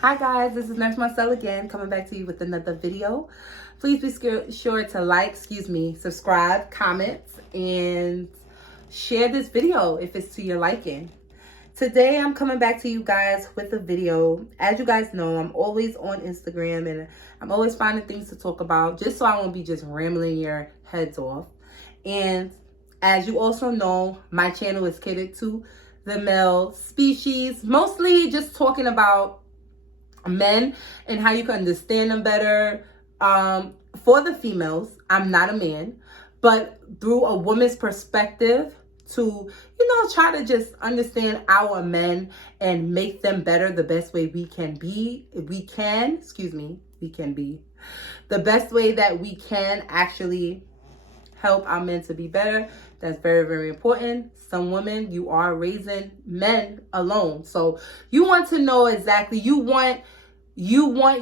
Hi guys, this is Nurse Marcel again, coming back to you with another video. Please be sure to subscribe, comment, and share this video if it's to your liking. Today I'm coming back to you guys with a video. As you guys know, I'm always on Instagram and I'm always finding things to talk about just so I won't be just rambling your heads off. And as you also know, my channel is catered to the male species, mostly just talking about men and how you can understand them better. For the females, I'm not a man, but through a woman's perspective to, try to just understand our men and make them better the best way we can be. We can be the best way that we can actually help our men to be better. That's very, very important. Some women, you are raising men alone. So you want to know exactly, you want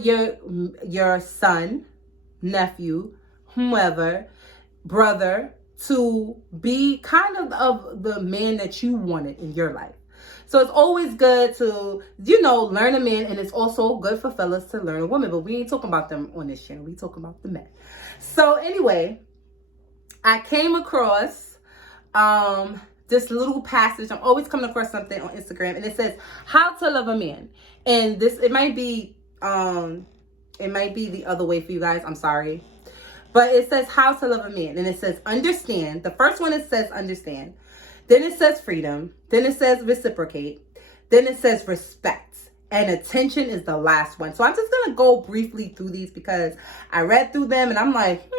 your son, nephew, whomever, brother to be kind of the man that you wanted in your life. So it's always good to, learn a man, and it's also good for fellas to learn a woman, but we ain't talking about them on this channel. We talking about the men. So anyway, I came across this little passage. I'm always coming across something on Instagram, and it says how to love a man. And it might be the other way for you guys. I'm sorry. But it says how to love a man. And it says understand. The first one, it says understand. Then it says freedom. Then it says reciprocate. Then it says respect. And attention is the last one. So I'm just going to go briefly through these because I read through them and I'm like,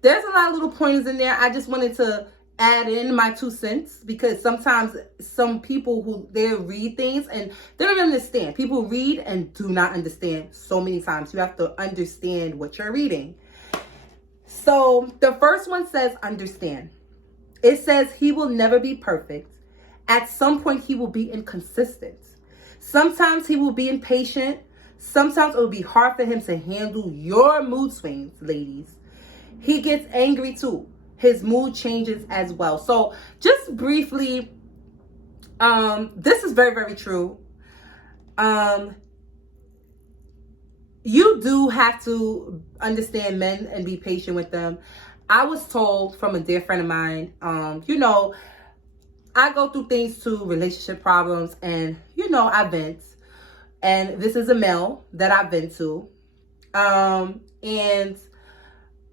there's a lot of little pointers in there. I just wanted to add in my 2 cents because sometimes some people they read things and they don't understand. People read and do not understand so many times. You have to understand what you're reading. So the first one says understand. It says he will never be perfect. At some point he will be inconsistent. Sometimes he will be impatient. Sometimes it will be hard for him to handle your mood swings, ladies. He gets angry too. His mood changes as well. So just briefly, this is very, very true. You do have to understand men and be patient with them. I was told from a dear friend of mine, I go through things too, relationship problems, and, I vent. And this is a male that I vent to. And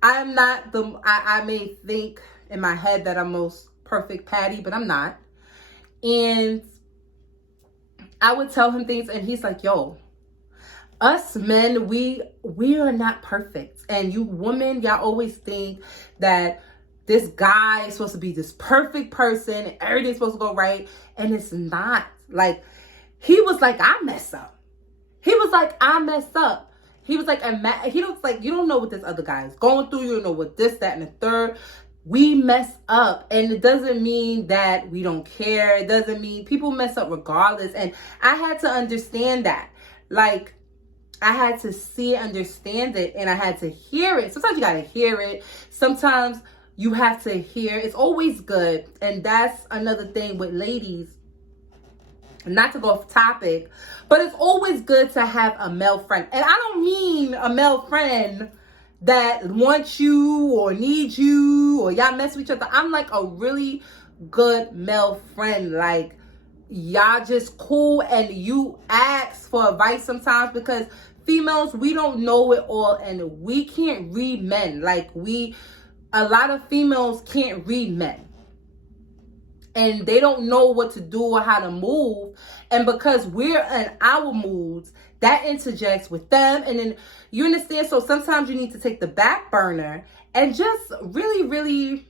I'm not I may think in my head that I'm most perfect Patty, but I'm not. And I would tell him things and he's like, yo, us men, we are not perfect. And you women, y'all always think that this guy is supposed to be this perfect person and everything's supposed to go right. And it's not. Like, he was like, I messed up. He was like, I messed up. He was like, you don't know what this other guy is going through. You don't know what this, that, and the third. We mess up. And it doesn't mean that we don't care. It doesn't mean people mess up regardless. And I had to understand that. Like, I had to see it, understand it, and I had to hear it. Sometimes you got to hear it. Sometimes you have to hear. It's always good. And that's another thing with ladies. Not to go off topic, but it's always good to have a male friend. And I don't mean a male friend that wants you or needs you or y'all mess with each other. I'm like a really good male friend. Like, y'all just cool and you ask for advice sometimes because females, we don't know it all and we can't read men. Like, a lot of females can't read men. And they don't know what to do or how to move. And because we're in our moods, that interjects with them. And then, you understand? So sometimes you need to take the back burner and just really, really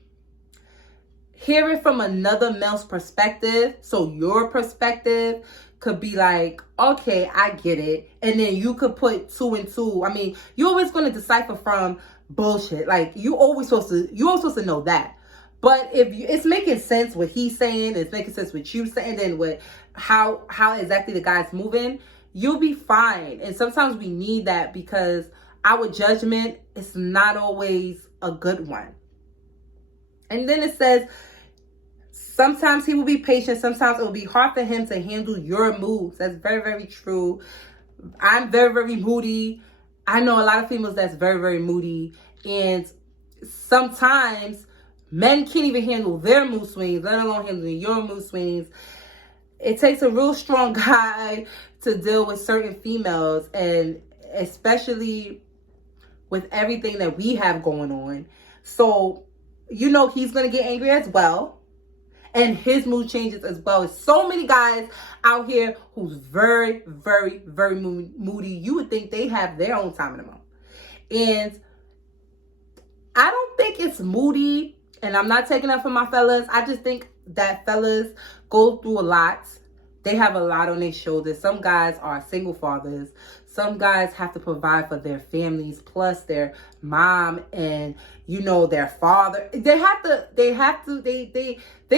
hear it from another male's perspective. So your perspective could be like, okay, I get it. And then you could put 2 and 2. I mean, you're always going to decipher from bullshit. Like, you're always supposed to know that. But if it's making sense what he's saying, it's making sense what you saying, then what how exactly the guy's moving, you'll be fine. And sometimes we need that because our judgment is not always a good one. And then it says, sometimes he will be patient. Sometimes it will be hard for him to handle your moves. That's very, very true. I'm very, very moody. I know a lot of females that's very, very moody. And sometimes men can't even handle their mood swings, let alone handling your mood swings. It takes a real strong guy to deal with certain females, and especially with everything that we have going on. So, you know, he's going to get angry as well. And his mood changes as well. There's so many guys out here who's very, very, very moody. You would think they have their own time in the month. And I don't think it's moody. And I'm not taking up for my fellas. I just think that fellas go through a lot. They have a lot on their shoulders. Some guys are single fathers. Some guys have to provide for their families, plus their mom and, you know, their father. They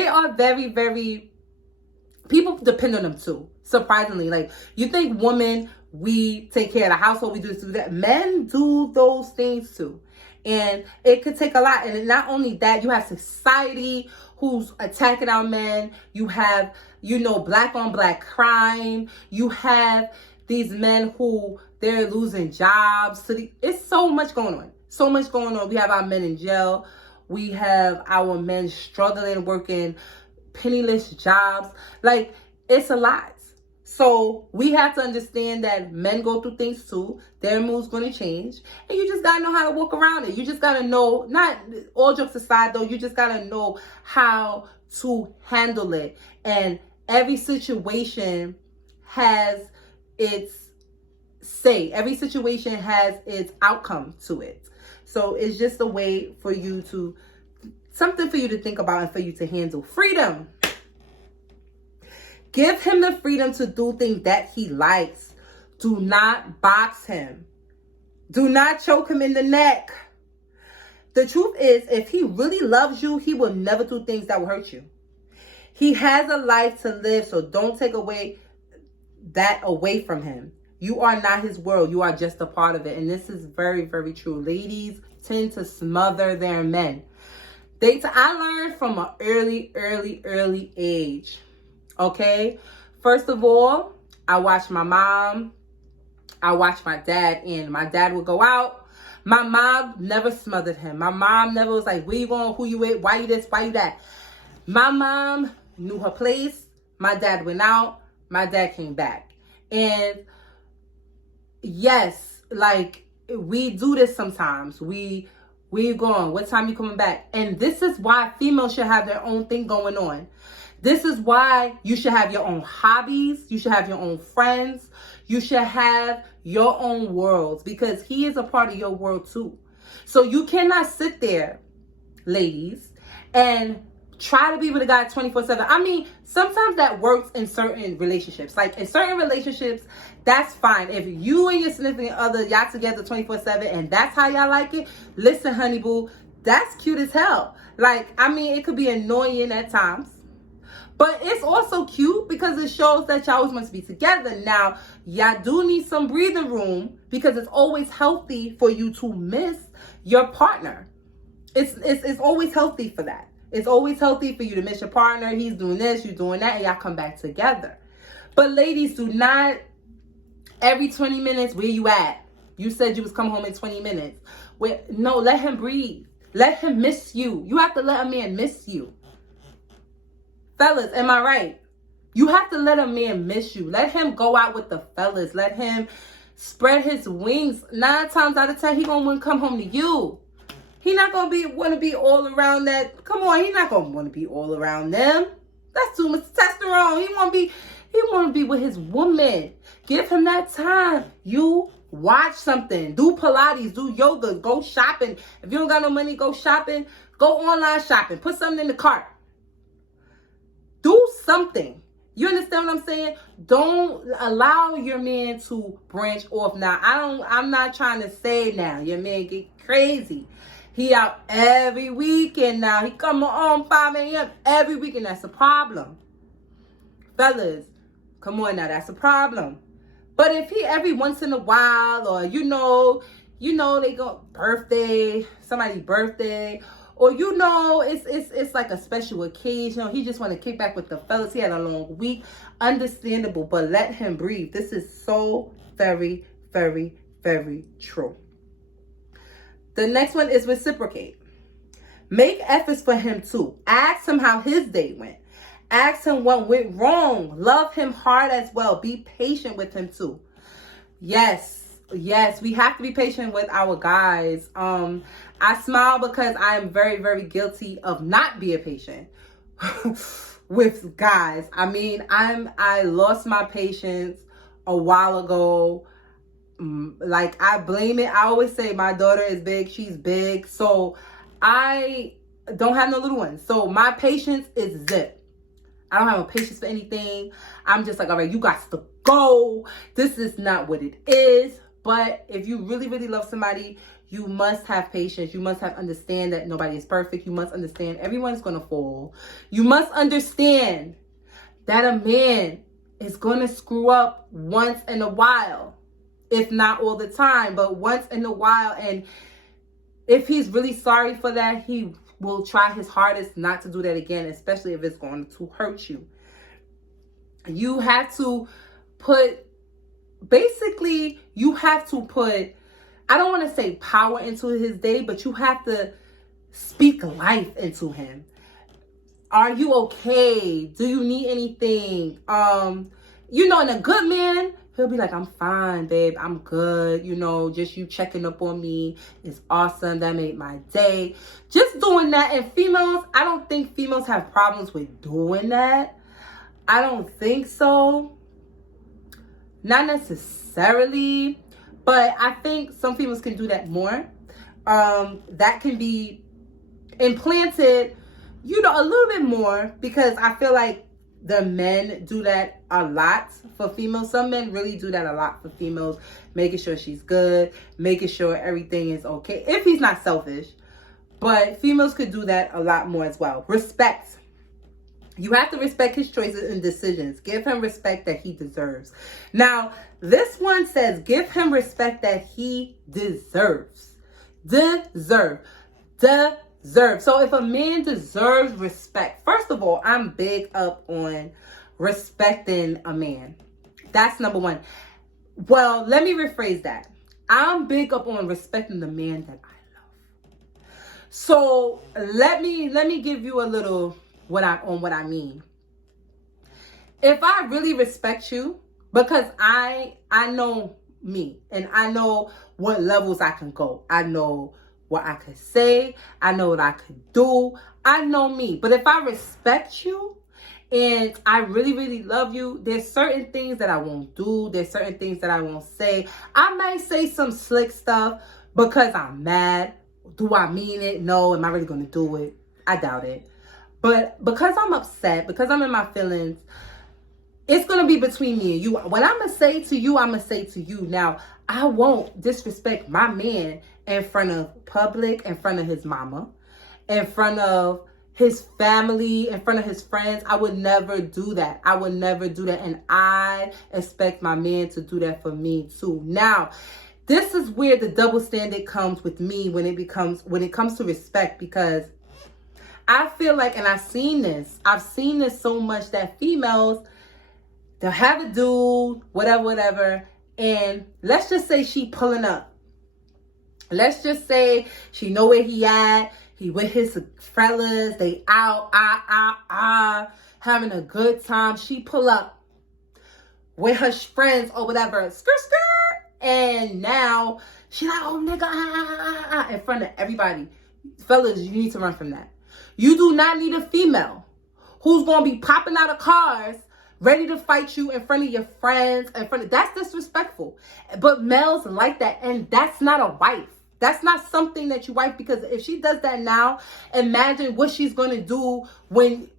are very, very, people depend on them too, surprisingly. Like, you think women, we take care of the household, we do this, do that. Men do those things too. And it could take a lot. And not only that, you have society who's attacking our men. You have, you know, black on black crime. You have these men who they're losing jobs. It's so much going on. So much going on. We have our men in jail. We have our men struggling, working penniless jobs. Like, it's a lot. So we have to understand that men go through things too. Their mood's going to change. And you just got to know how to walk around it. You just got to know, not all jokes aside though, you just got to know how to handle it. And every situation has its say. Every situation has its outcome to it. So it's just a way for you to, something for you to think about and for you to handle. Freedom. Give him the freedom to do things that he likes. Do not box him. Do not choke him in the neck. The truth is, if he really loves you, he will never do things that will hurt you. He has a life to live, so don't take that away from him. You are not his world. You are just a part of it. And this is very, very true. Ladies tend to smother their men. I learned from an early age. Okay? First of all, I watched my mom. I watched my dad. And my dad would go out. My mom never smothered him. My mom never was like, where you going? Who you with? Why you this? Why you that? My mom knew her place. My dad went out. My dad came back. And yes, like, we do this sometimes. We going, what time you coming back? And this is why females should have their own thing going on. This is why you should have your own hobbies. You should have your own friends. You should have your own worlds, because he is a part of your world too. So you cannot sit there, ladies, and try to be with a guy 24/7. I mean, sometimes that works in certain relationships. Like, in certain relationships, that's fine. If you and your significant other, y'all together 24/7 and that's how y'all like it, listen, honey boo, that's cute as hell. Like, I mean, it could be annoying at times, but it's also cute because it shows that y'all always must be together. Now, y'all do need some breathing room, because it's always healthy for you to miss your partner. It's always healthy for that. It's always healthy for you to miss your partner. He's doing this, you're doing that, and y'all come back together. But ladies, do not every 20 minutes, where you at? You said you was coming home in 20 minutes. No, let him breathe. Let him miss you. You have to let a man miss you. Fellas, am I right? You have to let a man miss you. Let him go out with the fellas. Let him spread his wings. 9 times out of 10, he gonna want to come home to you. He not gonna want to be all around that. Come on, he not gonna want to be all around them. That's too much testosterone. He want to be with his woman. Give him that time. You watch something. Do Pilates. Do yoga. Go shopping. If you don't got no money, go shopping. Go online shopping. Put something in the cart. Do something. You understand what I'm saying? Don't allow your man to branch off. Now, I'm not trying to say now your man get crazy. He out every weekend now. He come on 5 a.m. every weekend. That's a problem. Fellas, come on now. That's a problem. But if he every once in a while, or you know, they go somebody's birthday, or it's like a special occasion, he just want to kick back with the fellas, he had a long week, understandable, but let him breathe. This is so very, very, very true. The next one is reciprocate. Make efforts for him too. Ask him how his day went. Ask him what went wrong. Love him hard as well. Be patient with him too. Yes, we have to be patient with our guys. I smile because I am very, very guilty of not being patient with guys. I mean, I lost my patience a while ago. Like, I blame it. I always say my daughter is big, she's big, so I don't have no little ones. So my patience is zip. I don't have a patience for anything. I'm just like, all right, you got to go. This is not what it is. But if you really, really love somebody, you must have patience. You must have understand that nobody is perfect. You must understand everyone's going to fall. You must understand that a man is going to screw up once in a while. If not all the time, but once in a while. And if he's really sorry for that, he will try his hardest not to do that again, especially if it's going to hurt you. You have to put, basically, you have to put, I don't want to say power into his day, but you have to speak life into him. Are you okay? Do you need anything? You know, and a good man, he'll be like, I'm fine, babe. I'm good. You know, just you checking up on me is awesome. That made my day. Just doing that. And females, I don't think females have problems with doing that. I don't think so. Not necessarily. But I think some females can do that more. That can be implanted, you know, a little bit more. Because I feel like the men do that a lot for females. Some men really do that a lot for females, making sure she's good, making sure everything is okay, if he's not selfish. But females could do that a lot more as well. Respect. You have to respect his choices and decisions. Give him respect that he deserves. Now, this one says, give him respect that he deserves. Deserve. So if a man deserves respect, first of all, I'm big up on respecting a man. That's number one. Well, let me rephrase that. I'm big up on respecting the man that I love. So let me give you a little what I mean. If I really respect you, because I know me and I know what levels I can go. I know what I could say. I know what I could do. I know me. But if I respect you and I really, really love you, there's certain things that I won't do. There's certain things that I won't say. I might say some slick stuff because I'm mad. Do I mean it? No. Am I really going to do it? I doubt it. But because I'm upset, because I'm in my feelings, it's going to be between me and you. What I'm going to say to you, I'm going to say to you. Now, I won't disrespect my man in front of public, in front of his mama, in front of his family, in front of his friends. I would never do that. I would never do that. And I expect my man to do that for me too. Now, this is where the double standard comes with me when it comes to respect, because I feel like, and I've seen this so much, that females, they'll have a dude, whatever, and let's just say she pulling up. Let's just say she know where he at. He with his fellas. They out, having a good time. She pull up with her friends or whatever. Skirt. And now she like, oh, nigga, in front of everybody. Fellas, you need to run from that. You do not need a female who's going to be popping out of cars ready to fight you in front of your friends. That's disrespectful. But males like that. And that's not a wife. That's not something that you wife, because if she does that now, imagine what she's going to do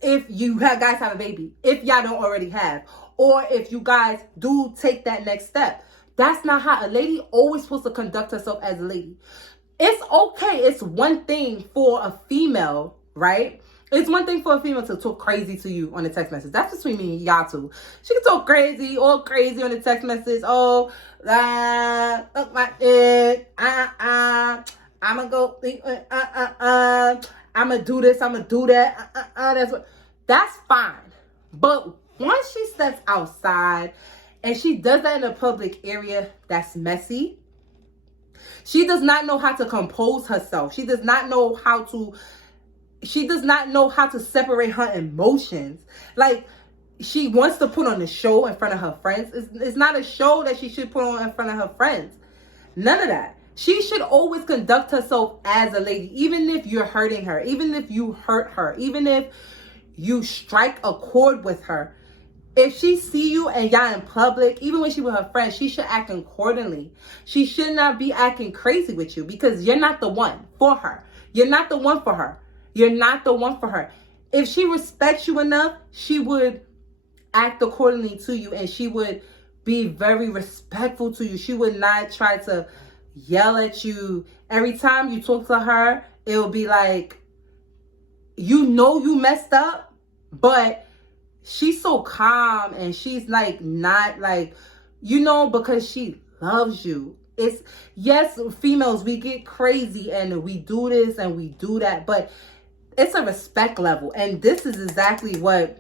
if you guys have a baby, if y'all don't already have, or if you guys do take that next step. That's not how a lady always supposed to conduct herself as a lady. It's okay. It's one thing for a female, right? It's one thing for a female to talk crazy to you on a text message. That's between me and y'all two. She can talk all crazy on the text message. Oh, look my dick. I'ma go. I'ma do this. I'ma do that. That's fine. But once she steps outside and she does that in a public area that's messy, she does not know how to compose herself. She does not know how to separate her emotions. Like, she wants to put on a show in front of her friends. It's not a show that she should put on in front of her friends. None of that. She should always conduct herself as a lady, even if you're hurting her, even if you hurt her, even if you strike a chord with her. If she see you and y'all in public, even when she with her friends, she should act accordingly. She should not be acting crazy with you, because you're not the one for her. You're not the one for her. You're not the one for her. If she respects you enough, she would act accordingly to you, and she would be very respectful to you. She would not try to yell at you. Every time you talk to her, it'll be like, you know you messed up, but she's so calm, and she's like not like, you know, because she loves you. It's, yes, females, we get crazy and we do this and we do that, but it's a respect level. And this is exactly what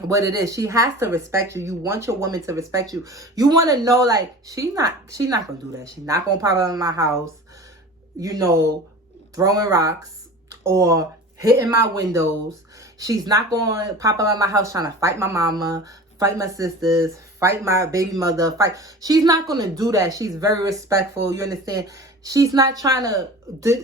it is. She has to respect you. You want your woman to respect you. You want to know, like, she's not gonna do that. She's not gonna pop out of my house, you know, throwing rocks or hitting my windows. She's not going to pop out of my house trying to fight my mama, fight my sisters, fight my baby mother, fight. She's not going to do that. She's very respectful. You understand? She's not trying to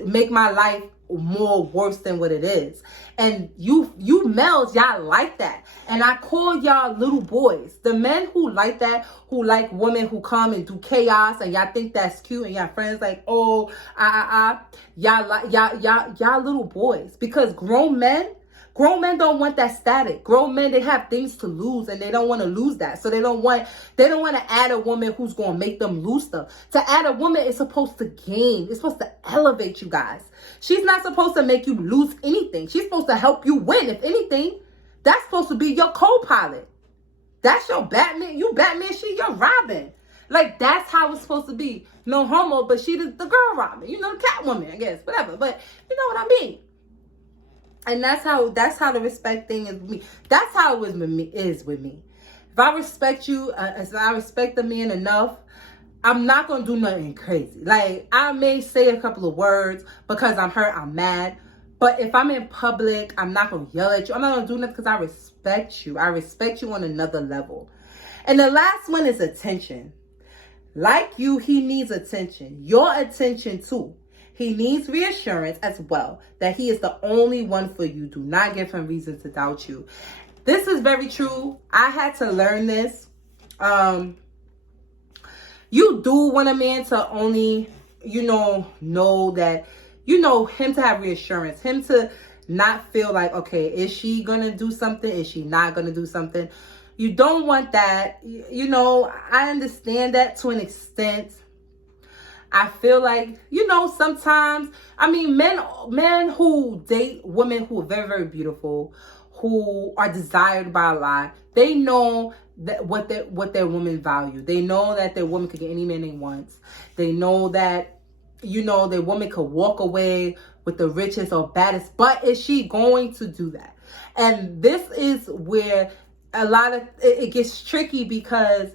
make my life more worse than what it is. And you males, y'all like that. And I call y'all little boys. The men who like that, who like women who come and do chaos, and y'all think that's cute, and y'all friends like, oh, y'all little boys. Because grown men don't want that static. Grown men, they have things to lose, and they don't want to lose that. So they don't want to add a woman who's going to make them lose stuff. To add a woman is supposed to gain. It's supposed to elevate you guys. She's not supposed to make you lose anything. She's supposed to help you win. If anything, that's supposed to be your co-pilot. That's your Batman. You Batman, she your Robin. Like, that's how it's supposed to be. No homo, but she the girl Robin. You know, the Catwoman, I guess. Whatever. But you know what I mean. And that's how the respect thing is with me. That's how it is with me. If I respect you, if I respect the man enough, I'm not going to do nothing crazy. Like, I may say a couple of words because I'm hurt, I'm mad. But if I'm in public, I'm not going to yell at you. I'm not going to do nothing because I respect you. I respect you on another level. And the last one is attention. Like you, he needs attention. Your attention too. He needs reassurance as well that he is the only one for you. Do not give him reason to doubt you. This is very true. I had to learn this. You do want a man to only, know that, him to have reassurance. Him to not feel like, okay, is she going to do something? Is she not going to do something? You don't want that. I understand that to an extent. I feel like, sometimes, men who date women who are very, very beautiful, who are desired by a lot, they know that what their women value. They know that their woman could get any man they want. They know that, their woman could walk away with the richest or baddest, but is she going to do that? And this is where a lot of it gets tricky, because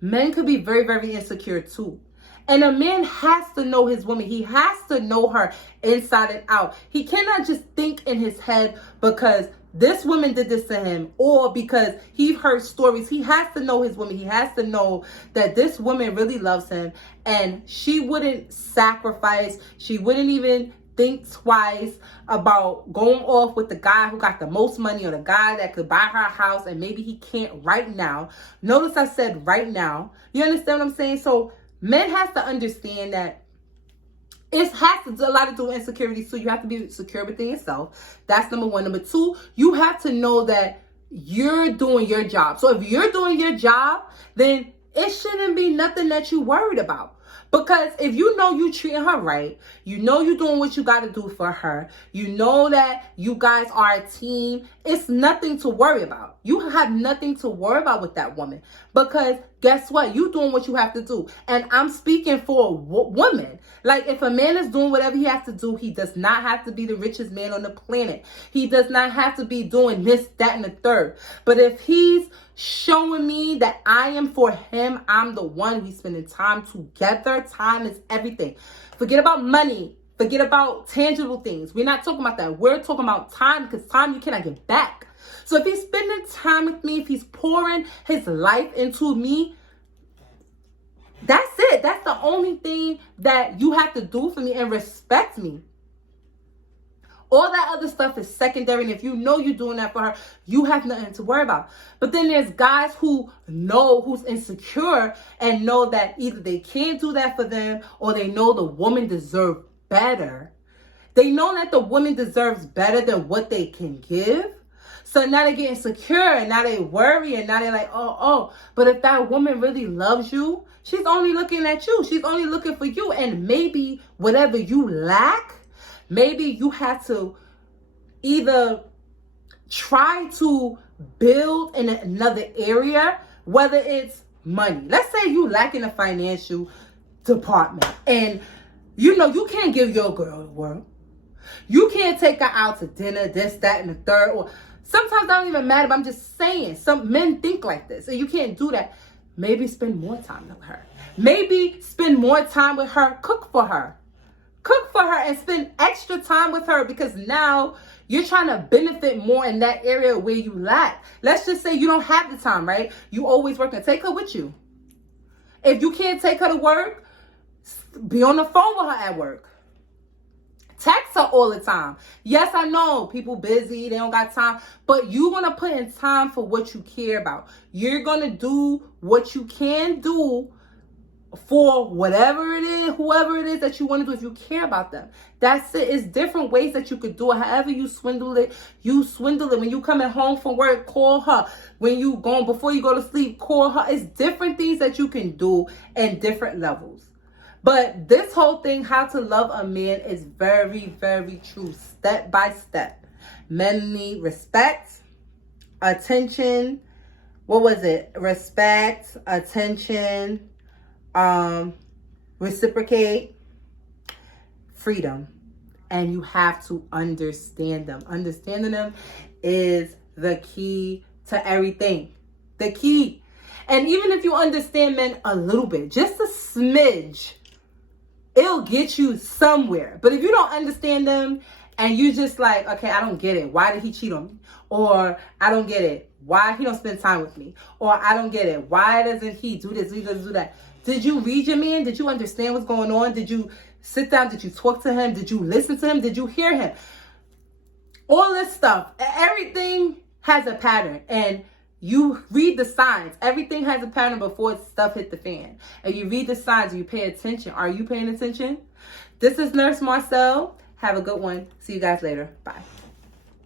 men could be very, very insecure too. And a man has to know his woman. He has to know her inside and out. He cannot just think in his head because this woman did this to him, or because he heard stories. He has to know his woman. He has to know that this woman really loves him, and she wouldn't sacrifice. She wouldn't even think twice about going off with the guy who got the most money, or the guy that could buy her a house, and maybe he can't right now. Notice I said right now. You understand what I'm saying? So men have to understand that it has to do a lot to do with insecurity. So you have to be secure within yourself. That's number one. Number two, you have to know that you're doing your job. So if you're doing your job, then it shouldn't be nothing that you're worried about. Because if you know you treating her right, you know you doing what you got to do for her, you know that you guys are a team, it's nothing to worry about. You have nothing to worry about with that woman. Because guess what? You doing what you have to do. And I'm speaking for a woman. Like, if a man is doing whatever he has to do, he does not have to be the richest man on the planet. He does not have to be doing this, that, and the third. But if he's showing me that I am for him, I'm the one, we spending time together. Time is everything. Forget about money. Forget about tangible things. We're not talking about that. We're talking about time, because time you cannot get back. So if he's spending time with me, if he's pouring his life into me, that's it. That's the only thing that you have to do for me, and respect me. All that other stuff is secondary. And if you know you're doing that for her, you have nothing to worry about. But then there's guys who know, who's insecure, and know that either they can't do that for them, or they know the woman deserves better. They know that the woman deserves better than what they can give. So now they get insecure, and now they worry, and now they're like, oh. But if that woman really loves you, she's only looking at you. She's only looking for you. And maybe whatever you lack, maybe you have to either try to build in another area, whether it's money. Let's say you lack in the financial department, and you know you can't give your girl the world. You can't take her out to dinner, this, that, and the third. Or sometimes that don't even matter, but I'm just saying, some men think like this, and you can't do that. Maybe spend more time with her. Maybe spend more time with her. Cook for her. Cook for her and spend extra time with her, because now you're trying to benefit more in that area where you lack. Let's just say you don't have the time, right? You always working. Take her with you. If you can't take her to work, be on the phone with her at work. Text her all the time. Yes, I know people busy, they don't got time, but you're going to put in time for what you care about. You're going to do what you can do for whatever it is, whoever it is that you want to do, if you care about them. That's it. It's different ways that you could do it. However you swindle it, you swindle it. When you coming home from work, call her. When you going, before you go to sleep, call her. It's different things that you can do in different levels. But this whole thing, how to love a man, is very, very true. Step by step. Men need respect, attention. What was it? Respect, attention, reciprocate, freedom. And you have to understand them. Understanding them is the key to everything. The key. And even if you understand men a little bit, just a smidge, it'll get you somewhere. But if you don't understand them and you just like, okay, I don't get it. Why did he cheat on me? Or I don't get it. Why he don't spend time with me? Or I don't get it. Why doesn't he do this? He doesn't do that. Did you read your man? Did you understand what's going on? Did you sit down? Did you talk to him? Did you listen to him? Did you hear him? All this stuff. Everything has a pattern. And you read the signs. Everything has a pattern before stuff hit the fan. And you read the signs and you pay attention. Are you paying attention? This is Nurse Marcel. Have a good one. See you guys later. Bye.